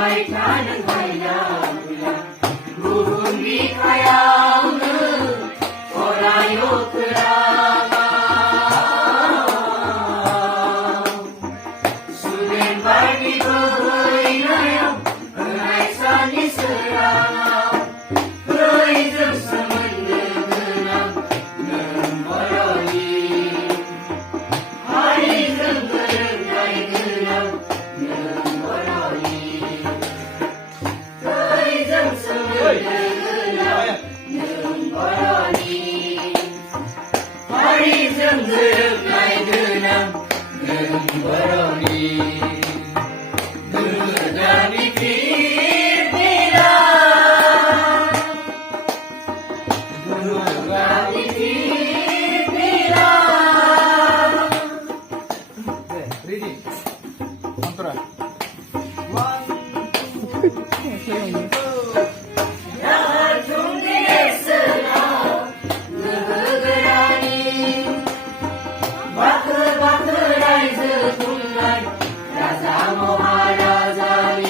비발타는 하야무야 무분 비카야우는 오라요 드라마 수된 발비 그이나요 은하이산이 쓰라마 그이 즉성은 느그남 능버러이 하이 능그름 나이 그남 능버러이 그이 즉성은 느그남 능버러이 하이 능그름 나이 그남 능버러이 느그남이 핍니다 느그남이 핍니다 네, 레디. 안토라. 나 준비했으나 느그라니 바크라이즈 군날 라자모 하라자니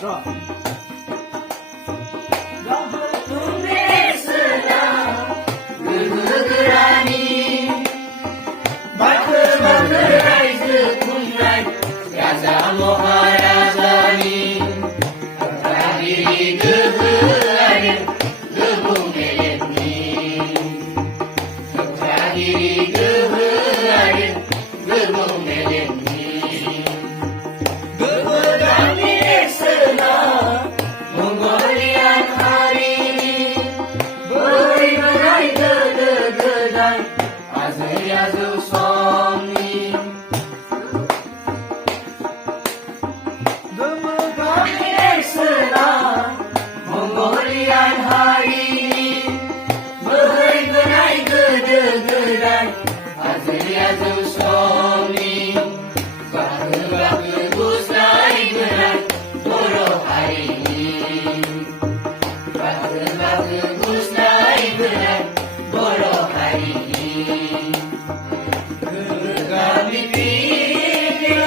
자. 준비했으나 느그라니 바크라이즈 군날 라자모 하라자니 아리리 그흐아리 그붕에니 아리리 그흐아리 그붕에니 그부담이 엑스나 몽골리안 하리니 브이브라이 그드그달 아즈야즈 솜니 그부담이 엑스나 몽골리안 하리니 브이브라이 그드그달 아즈야즈 솜니 바그바그 구스나이그란 보로하리니 바그바그 구스나이그란 보로하리니 그감이 비비라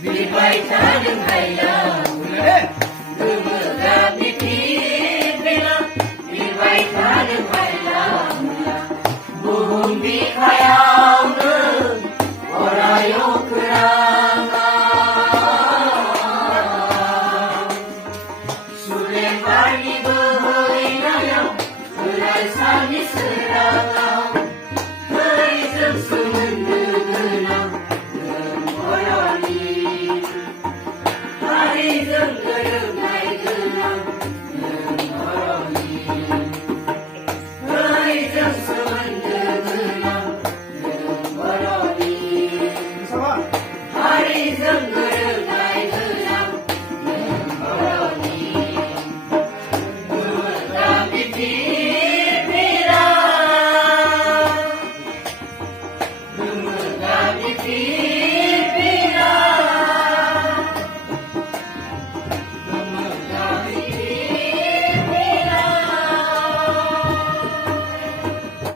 비바이타는 하야무야 그감이 비비라 비바이타는 하야무야 무분비하야우는 오라요 그라마 술에 빨리 그이나요 그랄산이 쓰라가 그이 즉수는 느그남 능보라니 하이 등그름 나이 그남 능보라니 그이 즉수는 느그남 능보라니 이사와. 하이 등그름 나이 그남 능보라니 그감이 핍니다 그감이 핍니다